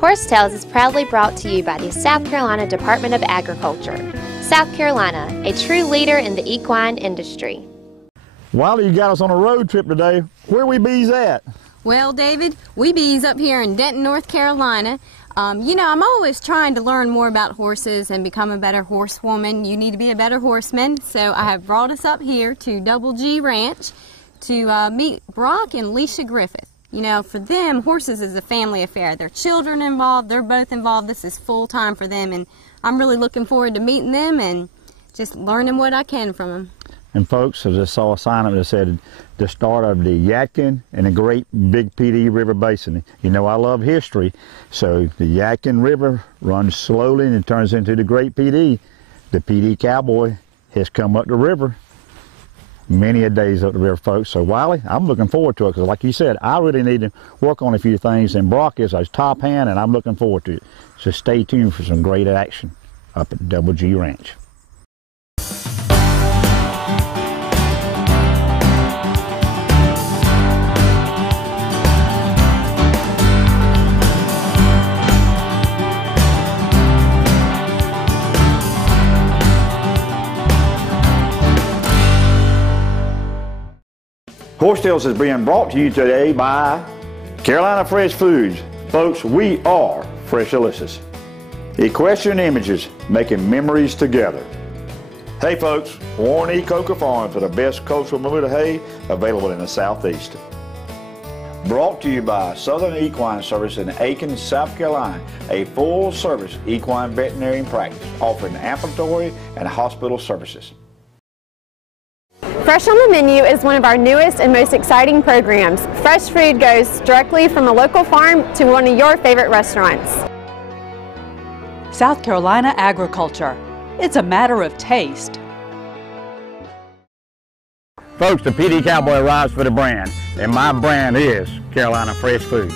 Horse Tales is proudly brought to you by the South Carolina Department of Agriculture. South Carolina, a true leader in the equine industry. Wiley, you got us on a road trip today. Where we bees at? Well, David, we bees up here in Denton, North Carolina. You know, I'm always trying to learn more about horses and become a better horsewoman. You need to be a better horseman. So I have brought us up here to Double G Ranch to meet Brock and Leisha Griffin. You know, for them, horses is a family affair. Their children involved, they're both involved. This is full time for them, and I'm really looking forward to meeting them and just learning what I can from them. And folks, I just saw a sign up that said the start of the Yadkin and the Great Big PD River Basin. You know I love history, so the Yadkin River runs slowly and it turns into the Great PD. The PD Cowboy has come up the river many a days up the river, folks. So Wiley, I'm looking forward to it because like you said, I really need to work on a few things, and Brock is our top hand and I'm looking forward to it. So stay tuned for some great action up at Double G Ranch. Horse Tales is being brought to you today by Carolina Fresh Foods. Folks, we are Fresh Delicious. Equestrian Images, making memories together. Hey folks, Warren E. Coker Farm for the best coastal Bermuda hay available in the Southeast. Brought to you by Southern Equine Service in Aiken, South Carolina, a full-service equine veterinarian practice offering ambulatory and hospital services. Fresh on the Menu is one of our newest and most exciting programs. Fresh food goes directly from a local farm to one of your favorite restaurants. South Carolina Agriculture. It's a matter of taste. Folks, the PD Cowboy arrives for the brand, and my brand is Carolina Fresh Foods.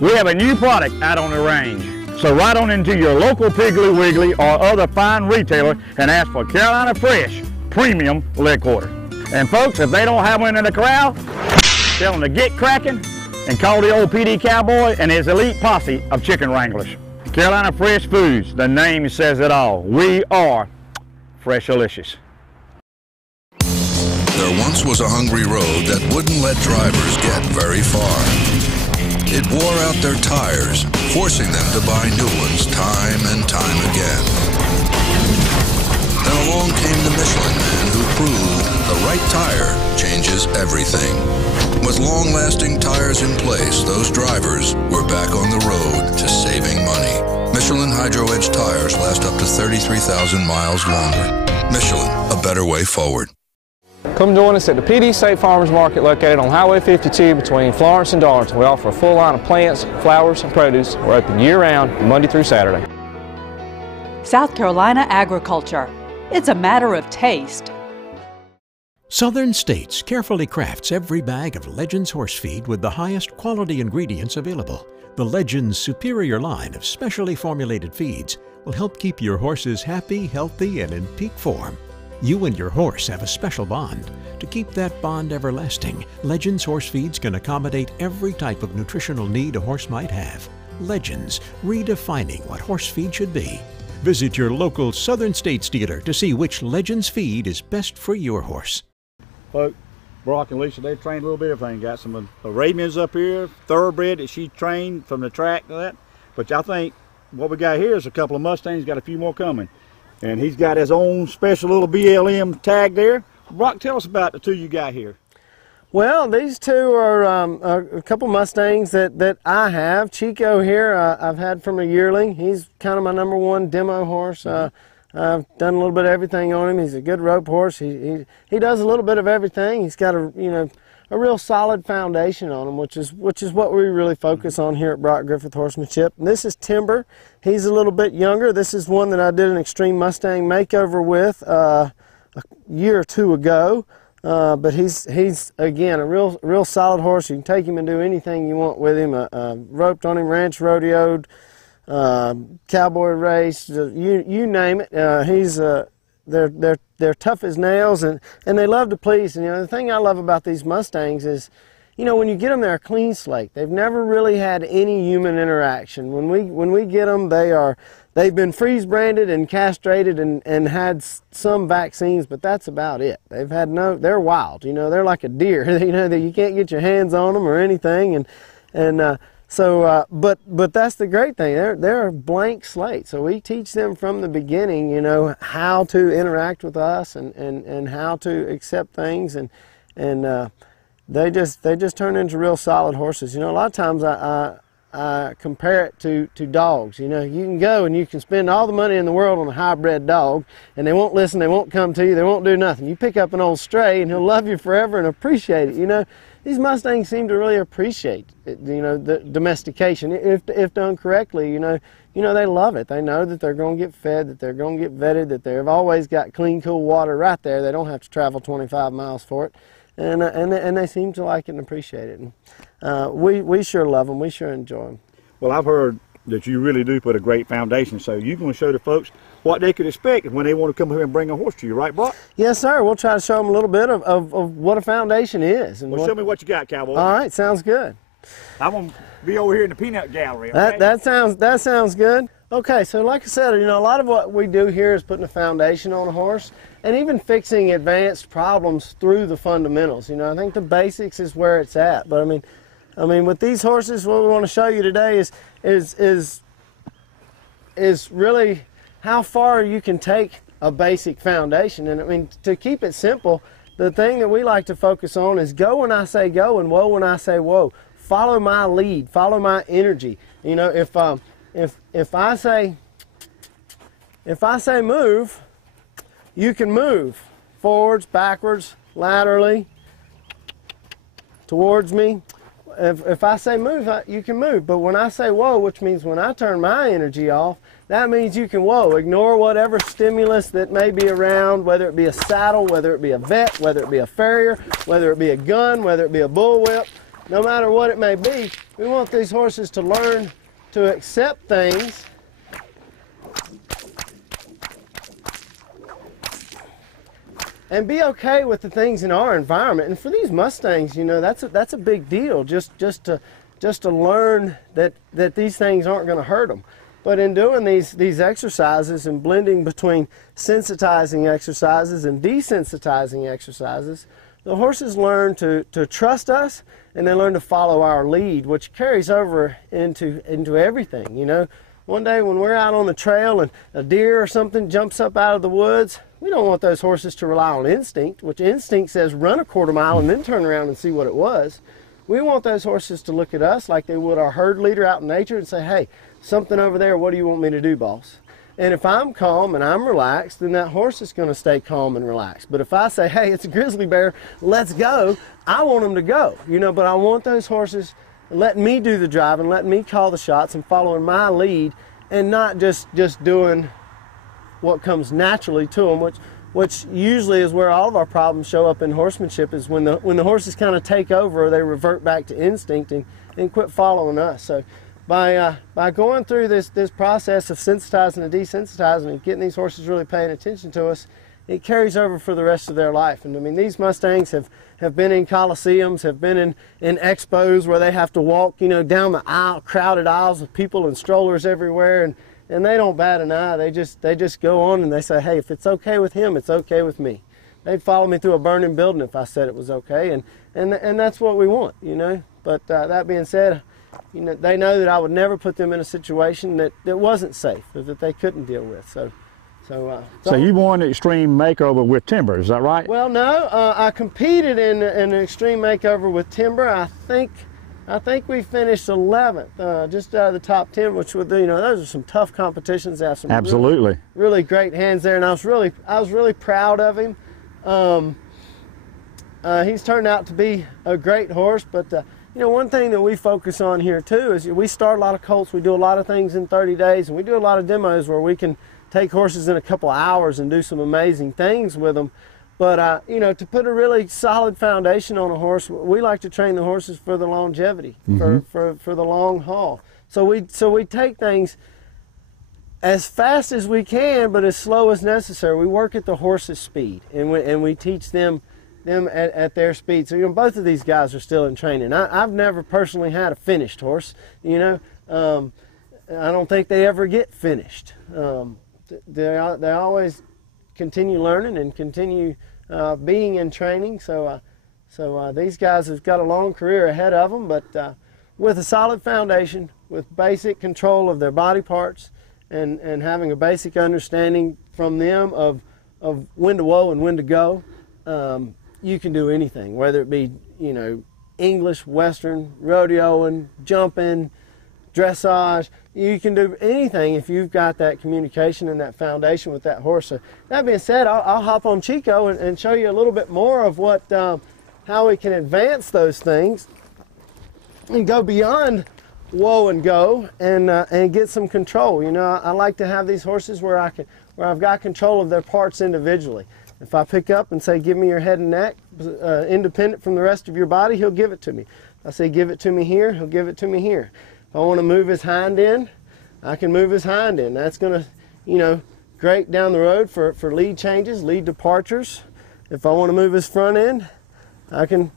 We have a new product out on the range. So right on into your local Piggly Wiggly or other fine retailer and ask for Carolina Fresh Premium Leg Quarter. And folks, if they don't have one in the corral, tell them to get cracking and call the old PD Cowboy and his elite posse of chicken wranglers. Carolina Fresh Foods, the name says it all. We are Fresh Delicious. There once was a hungry road that wouldn't let drivers get very far. It wore out their tires, forcing them to buy new ones time and time again. Then along came the Michelin Man who proved the right tire changes everything. With long-lasting tires in place, those drivers were back on the road to saving money. Michelin Hydro Edge tires last up to 33,000 miles longer. Michelin, a better way forward. Come join us at the PD State Farmers Market located on Highway 52 between Florence and Darlington. We offer a full line of plants, flowers, and produce. We're open year-round, Monday through Saturday. South Carolina Agriculture. It's a matter of taste. Southern States carefully crafts every bag of Legends horse feed with the highest quality ingredients available. The Legends superior line of specially formulated feeds will help keep your horses happy, healthy, and in peak form. You and your horse have a special bond. To keep that bond everlasting, Legends horse feeds can accommodate every type of nutritional need a horse might have. Legends, redefining what horse feed should be. Visit your local Southern States dealer to see which Legends feed is best for your horse. Folks, Brock and Leisha, they've trained a little bit of everything. Got some Arabians up here, thoroughbred that she trained from the track to that. But I think what we got here is a couple of Mustangs, got a few more coming. And he's got his own special little BLM tag there. Brock, tell us about the two you got here. Well, these two are a couple Mustangs that I have. Chico here, I've had from a yearling. He's kind of my #1 demo horse. I've done a little bit of everything on him. He's a good rope horse. He does a little bit of everything. He's got a real solid foundation on him, which is what we really focus on here at Brock Griffin Horsemanship. And this is Timber. He's a little bit younger. This is one that I did an Extreme Mustang makeover with a year or two ago. But he's again a real solid horse. You can take him and do anything you want with him. Roped on him, ranch rodeoed, cowboy race, you name it. They're tough as nails, and they love to please. And the thing I love about these Mustangs is, you know, when you get them, they're a clean slate. They've never really had any human interaction. When we get them, they've been freeze branded and castrated and had some vaccines, but that's about it. They've had they're wild, you know, they're like a deer, you know, that you can't get your hands on them or anything, but that's the great thing. They're a blank slate. So we teach them from the beginning, you know, how to interact with us and how to accept things, and they just turn into real solid horses. You know, a lot of times I compare it to dogs. You know, you can go and you can spend all the money in the world on a hybrid dog, and they won't listen, they won't come to you, they won't do nothing. You pick up an old stray and he'll love you forever and appreciate it. You know, these Mustangs seem to really appreciate it, you know, the domestication. If done correctly, you know, they love it. They know that they're going to get fed, that they're going to get vetted, that they've always got clean, cool water right there. They don't have to travel 25 miles for it. And they seem to like it and appreciate it. And, we sure love them. We sure enjoy them. Well, I've heard that you really do put a great foundation, so you're going to show the folks what they could expect when they want to come here and bring a horse to you, right, Brock? Yes, sir. We'll try to show them a little bit of what a foundation is. And well, show me what you got, Cowboy. All right, sounds good. I'm going to be over here in the peanut gallery, okay? That sounds good. Okay, so like I said, you know, a lot of what we do here is putting a foundation on a horse and even fixing advanced problems through the fundamentals. You know, I think the basics is where it's at. But I mean, with these horses, what we want to show you today is really how far you can take a basic foundation. And I mean, to keep it simple, the thing that we like to focus on is go when I say go and whoa when I say whoa. Follow my lead, follow my energy. You know, if I say move, you can move forwards, backwards, laterally, towards me. If I say move, you can move. But when I say whoa, which means when I turn my energy off, that means you can whoa. Ignore whatever stimulus that may be around, whether it be a saddle, whether it be a vet, whether it be a farrier, whether it be a gun, whether it be a bullwhip. No matter what it may be, we want these horses to learn to accept things and be okay with the things in our environment. And for these Mustangs, you know, that's a big deal. Just to learn that these things aren't going to hurt them. But in doing these exercises and blending between sensitizing exercises and desensitizing exercises, the horses learn to trust us, and they learn to follow our lead, which carries over into everything. You know, one day when we're out on the trail and a deer or something jumps up out of the woods, we don't want those horses to rely on instinct, which instinct says run a quarter mile and then turn around and see what it was. We want those horses to look at us like they would our herd leader out in nature and say, hey, something over there, what do you want me to do, boss? And if I'm calm and I'm relaxed, then that horse is going to stay calm and relaxed. But if I say, hey, it's a grizzly bear, let's go, I want them to go. You know, but I want those horses letting me do the driving, letting me call the shots and following my lead, and not just doing what comes naturally to them, which usually is where all of our problems show up in horsemanship, is when the horses kind of take over or they revert back to instinct and quit following us. So by going through this process of sensitizing and desensitizing and getting these horses really paying attention to us, it carries over for the rest of their life. And I mean, these Mustangs have been in coliseums, have been in expos where they have to walk, you know, down the aisle, crowded aisles with people and strollers everywhere, and they don't bat an eye. They just go on and they say, hey, if it's okay with him, it's okay with me. They'd follow me through a burning building if I said it was okay, and that's what we want, you know. But that being said, you know, they know that I would never put them in a situation that wasn't safe or that they couldn't deal with. So you won the extreme makeover with Timber, is that right? Well, no, I competed in an extreme makeover with Timber. I think we finished 11th, just out of the top 10, which would, you know, those are some tough competitions. They have some absolutely really great hands there, and I was really proud of him. He's turned out to be a great horse, but you know, one thing that we focus on here too is we start a lot of colts. We do a lot of things in 30 days, and we do a lot of demos where we can take horses in a couple of hours and do some amazing things with them. But you know, to put a really solid foundation on a horse, we like to train the horses for the longevity, for the long haul. So we take things as fast as we can, but as slow as necessary. We work at the horse's speed, and we teach them them at their speed. So, you know, both of these guys are still in training. I've never personally had a finished horse, you know. I don't think they ever get finished. They always continue learning and continue being in training. So these guys have got a long career ahead of them, but with a solid foundation, with basic control of their body parts, and having a basic understanding from them of when to whoa and when to go, you can do anything, whether it be, you know, English, Western, rodeoing, jumping, dressage. You can do anything if you've got that communication and that foundation with that horse. So that being said, I'll hop on Chico and show you a little bit more of what how we can advance those things and go beyond whoa and go and get some control. You know, I like to have these horses where I've got control of their parts individually. If I pick up and say, give me your head and neck, independent from the rest of your body, he'll give it to me. If I say, give it to me here, he'll give it to me here. If I want to move his hind end, I can move his hind end. That's going to, you know, great down the road for lead changes, lead departures. If I want to move his front end, I can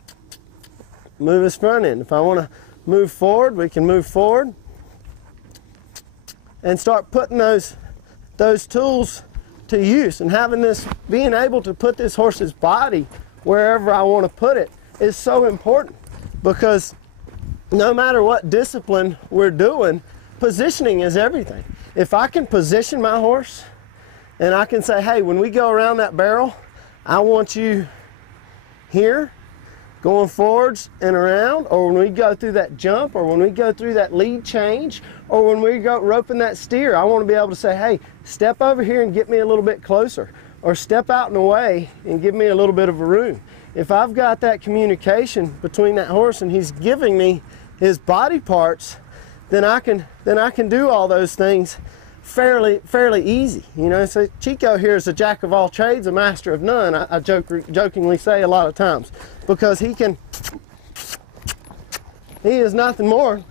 move his front end. If I want to move forward, we can move forward and start putting those tools to use, and being able to put this horse's body wherever I want to put it is so important, because no matter what discipline we're doing, positioning is everything. If I can position my horse and I can say, hey, when we go around that barrel, I want you here, going forwards and around, or when we go through that jump, or when we go through that lead change, or when we go roping that steer, I want to be able to say, hey, step over here and get me a little bit closer, or step out and away and give me a little bit of a room. If I've got that communication between that horse and he's giving me his body parts, then I can do all those things fairly easy. You know, so Chico here is a jack of all trades, a master of none, I jokingly say a lot of times, because he is nothing more.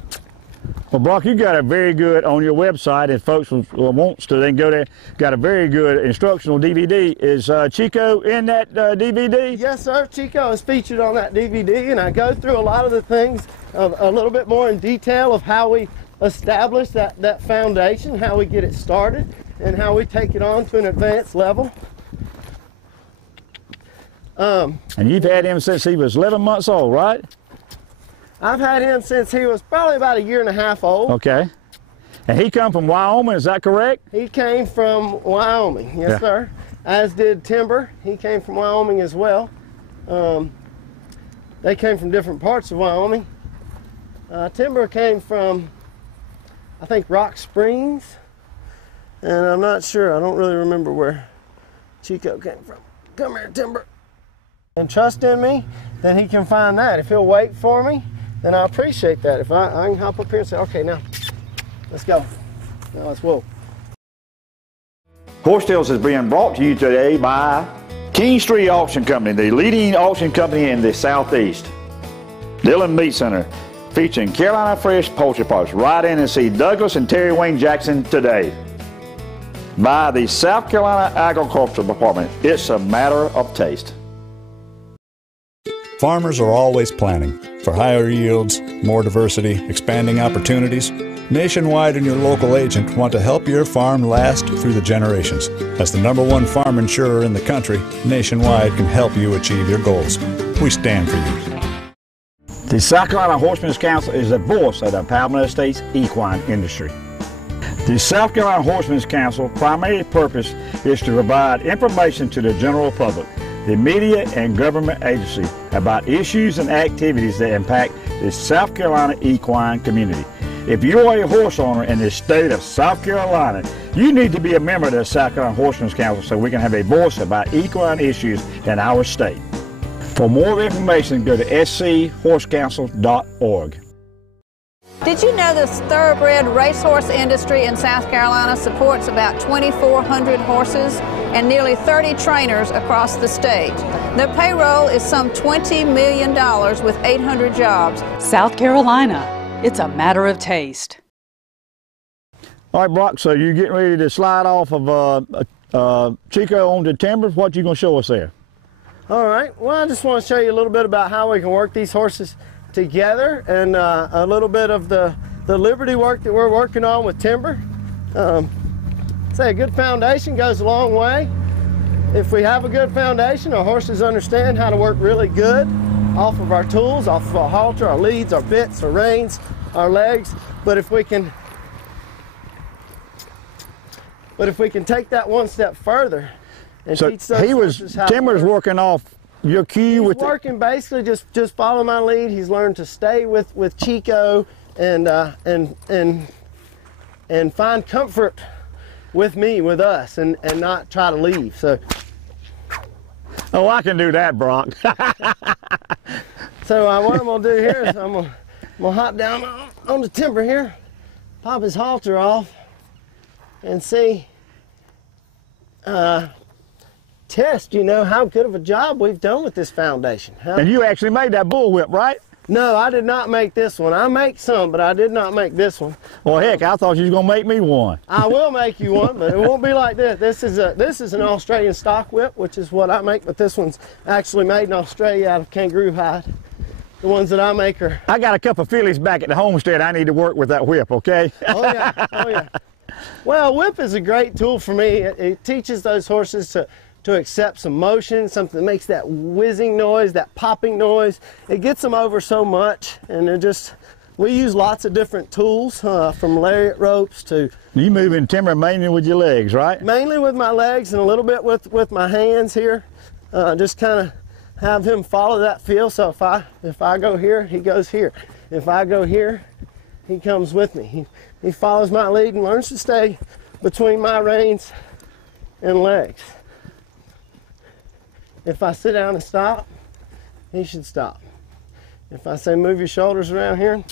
Well, Brock, you got a very good, on your website, if folks wants to, they can go there, got a very good instructional DVD. Is Chico in that DVD? Yes, sir. Chico is featured on that DVD, and I go through a lot of the things a little bit more in detail of how we establish that foundation, how we get it started, and how we take it on to an advanced level. And you've had him since he was 11 months old, right? I've had him since he was probably about 1.5 years old. Okay. And he come from Wyoming, is that correct? He came from Wyoming, yes, sir. As did Timber. He came from Wyoming as well. They came from different parts of Wyoming. Timber came from, I think, Rock Springs, and I'm not sure. I don't really remember where Chico came from. Come here, Timber. And trust in me, then he can find that. If he'll wait for me, then I appreciate that. If I can hop up here and say, okay, now, let's go. Now let's whoa. Horse Tales is being brought to you today by King Street Auction Company, the leading auction company in the Southeast. Dillon Meat Center, featuring Carolina Fresh poultry parts. Ride in and see Douglas and Terry Wayne Jackson today. By the South Carolina Agricultural Department. It's a matter of taste. Farmers are always planning for higher yields, more diversity, expanding opportunities. Nationwide and your local agent want to help your farm last through the generations. As the #1 farm insurer in the country, Nationwide can help you achieve your goals. We stand for you. The South Carolina Horsemen's Council is the voice of the Palmetto Estates equine industry. The South Carolina Horsemen's Council primary purpose is to provide information to the general public, the media and government agency about issues and activities that impact the South Carolina equine community. If you are a horse owner in the state of South Carolina, you need to be a member of the South Carolina Horsemen's Council so we can have a voice about equine issues in our state. For more information, go to schorsecouncil.org. Did you know the thoroughbred racehorse industry in South Carolina supports about 2,400 horses and nearly 30 trainers across the state? Their payroll is some $20 million with 800 jobs. South Carolina, it's a matter of taste. All right, Brock, so you're getting ready to slide off of Chico onto Timber. What you going to show us there? All right, well, I just want to show you a little bit about how we can work these horses together, and a little bit of the liberty work that we're working on with timber. Say a good foundation goes a long way. If we have a good foundation, our horses understand how to work really good off of our tools, off of our halter, our leads, our bits, our reins, our legs. But if we can take that one step further and teach those horses how Timber's working off your cue. He's working basically just follow my lead. He's learned to stay with Chico and find comfort with me, with us, and not try to leave. So. Oh, I can do that, Brock. So what I'm gonna do here is I'm gonna hop down on the timber here, pop his halter off, and see. Test, you know, how good of a job we've done with this foundation. And you actually made that bullwhip, right? No, I did not make this one. I make some, but I did not make this one. Well, heck, I thought you was gonna make me one. I will make you one, but it won't be like this. This is an Australian stock whip, which is what I make, but this one's actually made in Australia out of kangaroo hide. The ones that I make are... I got a couple of fillies back at the homestead. I need to work with that whip, okay? Oh yeah, oh yeah. Well, whip is a great tool for me. It teaches those horses to accept some motion, something that makes that whizzing noise, that popping noise. It gets them over so much, and we use lots of different tools, from lariat ropes to... You move in timber mainly with your legs, right? Mainly with my legs and a little bit with my hands here. Just kind of have him follow that feel, so if I go here, he goes here. If I go here, he comes with me. He follows my lead and learns to stay between my reins and legs. If I sit down and stop, he should stop. If I say move your shoulders around here,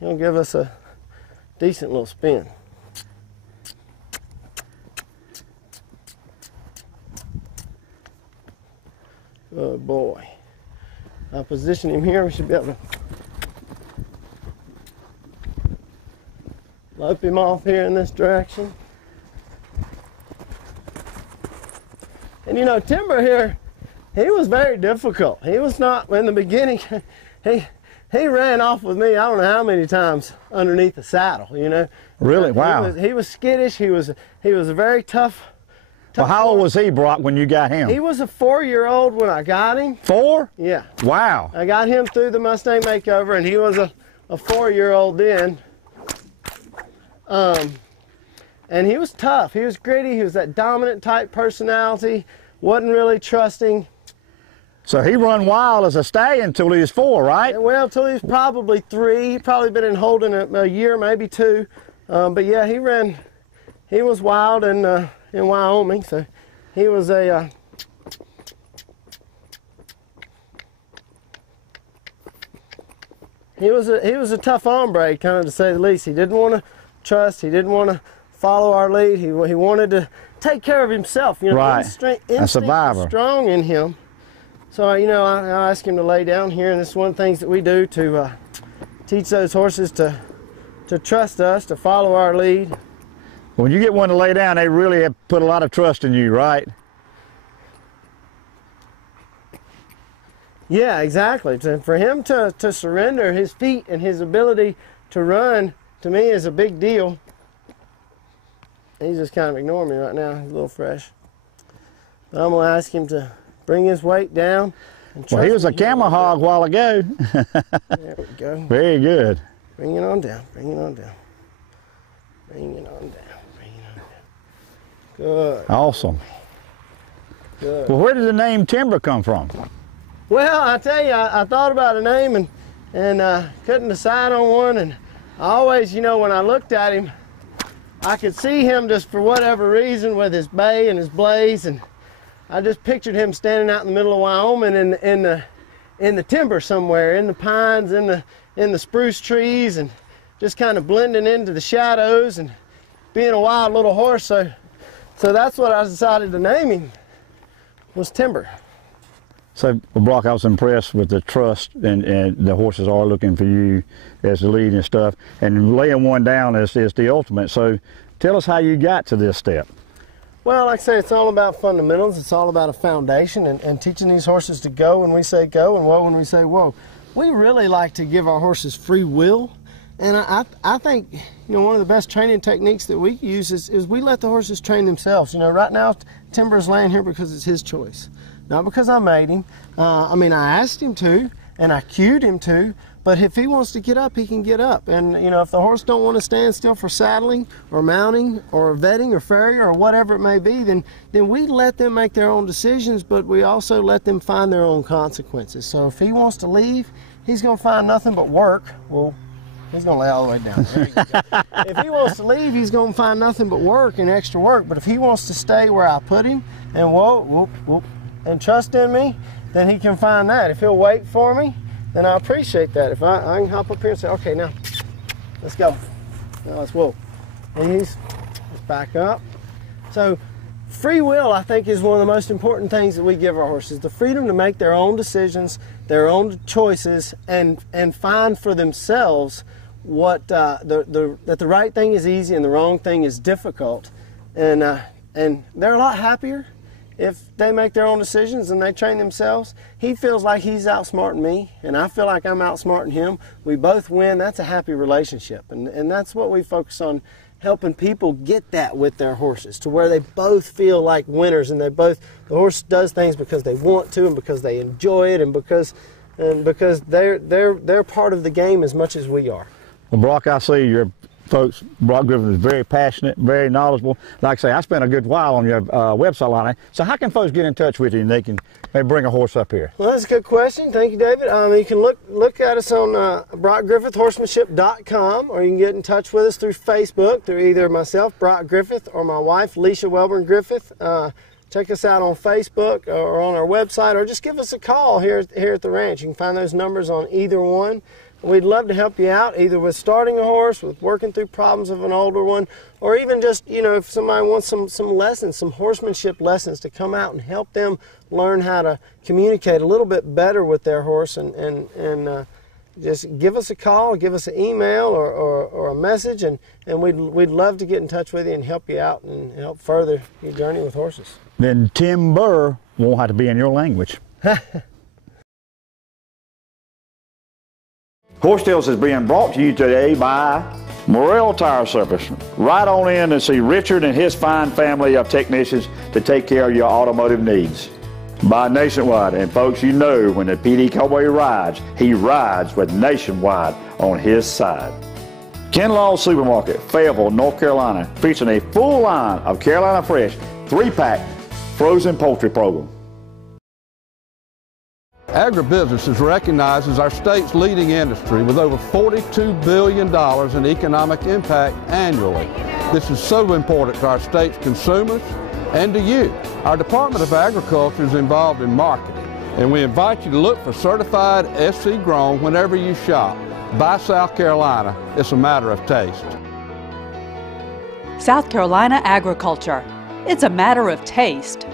he'll give us a decent little spin. Good boy. I'll position him here. We should be able to lope him off here in this direction. And you know, Timber here, he was very difficult. He was not, in the beginning, he ran off with me, I don't know how many times underneath the saddle, you know. Really? Wow. He was skittish. He was a very tough. Well, how old was he, Brock, when you got him? He was a 4-year-old when I got him. 4? Yeah. Wow. I got him through the Mustang makeover, and he was a 4-year-old then. And he was tough. He was gritty. He was that dominant type personality. Wasn't really trusting. So he run wild as a stallion until he was 4, right? Well, until he was probably 3. He'd probably been in holding a year, maybe 2. But yeah, he was wild in Wyoming. So he was a he was a tough hombre, kind of, to say the least. He didn't want to trust. He didn't want to follow our lead. He wanted to take care of himself. You know, right. Instinct was strong in him. So you know, I asked him to lay down here, and this is one of the things that we do to teach those horses to trust us, to follow our lead. When you get one to lay down, they really have put a lot of trust in you, right? Yeah, exactly. For him to surrender his feet and his ability to run, to me, is a big deal. He's just kind of ignoring me right now. He's a little fresh. But I'm going to ask him to bring his weight down. Well, he was a camel hog a while ago. There we go. Very good. Bring it on down. Bring it on down. Bring it on down. Bring it on down. Good. Awesome. Good. Well, where did the name Timber come from? Well, I tell you, I thought about a name and couldn't decide on one. And I always, you know, when I looked at him, I could see him just for whatever reason with his bay and his blaze, and I just pictured him standing out in the middle of Wyoming in the timber somewhere, in the pines, in the spruce trees, and just kind of blending into the shadows and being a wild little horse. So that's what I decided to name him, was Timber. So, well, Brock, I was impressed with the trust, and the horses are looking for you as the lead and stuff. And laying one down is the ultimate. So Tell us how you got to this step. Well, like I say, it's all about fundamentals. It's all about a foundation and teaching these horses to go when we say go and whoa when we say whoa. We really like to give our horses free will. And I think, you know, one of the best training techniques that we use is we let the horses train themselves. You know, right now, Timber is laying here because it's his choice. Not because I made him. I mean, I asked him to, and I cued him to, but if he wants to get up, he can get up. And, you know, if the horse don't want to stand still for saddling or mounting or vetting or farrier or whatever it may be, then we let them make their own decisions, but we also let them find their own consequences. So if he wants to leave, he's going to find nothing but work. Well, he's going to lay all the way down. There you go. If he wants to leave, he's going to find nothing but work and extra work. But if he wants to stay where I put him and whoop, and trust in me, then he can find that. If he'll wait for me, then I appreciate that. If I can hop up here and say, okay, now, let's go. Now let's whoop. Let's back up. So free will, I think, is one of the most important things that we give our horses. The freedom to make their own decisions, their own choices, and find for themselves what that the right thing is easy and the wrong thing is difficult. And they're a lot happier if they make their own decisions and they train themselves. He feels like he's outsmarting me, and I feel like I'm outsmarting him. We both win. That's a happy relationship, and that's what we focus on, helping people get that with their horses, to where they both feel like winners, and the horse does things because they want to and because they enjoy it and because they're part of the game as much as we are. Well, Brock, I see your folks, Brock Griffin is very passionate, very knowledgeable. Like I say, I spent a good while on your website on it. So how can folks get in touch with you and they can maybe bring a horse up here? Well, that's a good question. Thank you, David. You can look at us on brockgriffithhorsemanship.com, or you can get in touch with us through Facebook, through either myself, Brock Griffith, or my wife, Leisha Welburn Griffith. Check us out on Facebook or on our website, or just give us a call here at the ranch. You can find those numbers on either one. We'd love to help you out, either with starting a horse, with working through problems of an older one, or even just, you know, if somebody wants some lessons, some horsemanship lessons, to come out and help them learn how to communicate a little bit better with their horse, and just give us a call, give us an email or a message, and we'd love to get in touch with you and help you out and help further your journey with horses. Then timber won't have to be in your language. Horse Tales is being brought to you today by Morrell Tire Service. Right on in and see Richard and his fine family of technicians to take care of your automotive needs. By Nationwide, and folks, you know when the PD Cowboy rides, he rides with Nationwide on his side. Ken Law Supermarket, Fayetteville, North Carolina, featuring a full line of Carolina Fresh 3-pack frozen poultry program. Agribusiness is recognized as our state's leading industry with over $42 billion in economic impact annually. This is so important to our state's consumers and to you. Our Department of Agriculture is involved in marketing, and we invite you to look for certified SC grown whenever you shop. Buy South Carolina. It's a matter of taste. South Carolina agriculture. It's a matter of taste.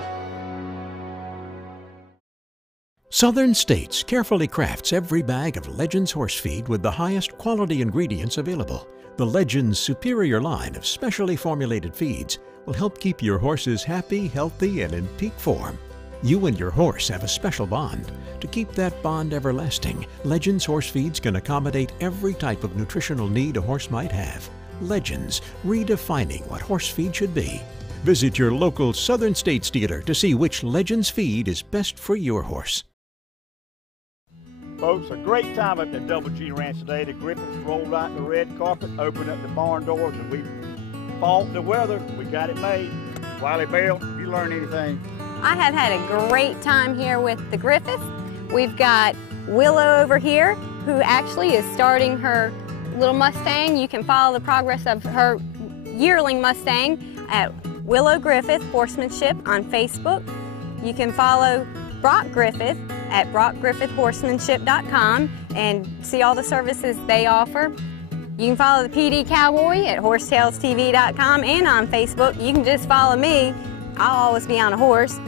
Southern States carefully crafts every bag of Legends horse feed with the highest quality ingredients available. The Legends superior line of specially formulated feeds will help keep your horses happy, healthy, and in peak form. You and your horse have a special bond. To keep that bond everlasting, Legends horse feeds can accommodate every type of nutritional need a horse might have. Legends, redefining what horse feed should be. Visit your local Southern States dealer to see which Legends feed is best for your horse. Folks, a great time at the Double G Ranch today. The Griffins rolled out the red carpet, opened up the barn doors, and we fought the weather. We got it made. Wiley Bell, you learned anything? I have had a great time here with the Griffiths. We've got Willow over here, who actually is starting her little Mustang. You can follow the progress of her yearling Mustang at Willow Griffith Horsemanship on Facebook. You can follow Brock Griffith at brockgriffithhorsemanship.com and see all the services they offer. You can follow the PD Cowboy at horsetalestv.com and on Facebook. You can just follow me. I'll always be on a horse.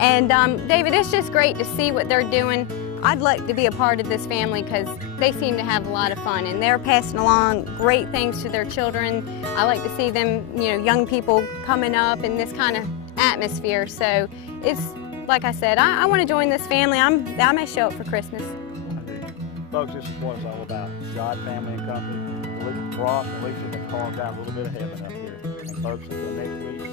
And David, it's just great to see what they're doing I'd like to be a part of this family because they seem to have a lot of fun and they're passing along great things to their children. I like to see them, you know, young people coming up in this kind of atmosphere. So it's, like I said, I want to join this family. I may show up for Christmas. Folks, this is what it's all about. God, family, and company. Brock and Lisa have carved out a little bit of heaven up here. And folks, until next week,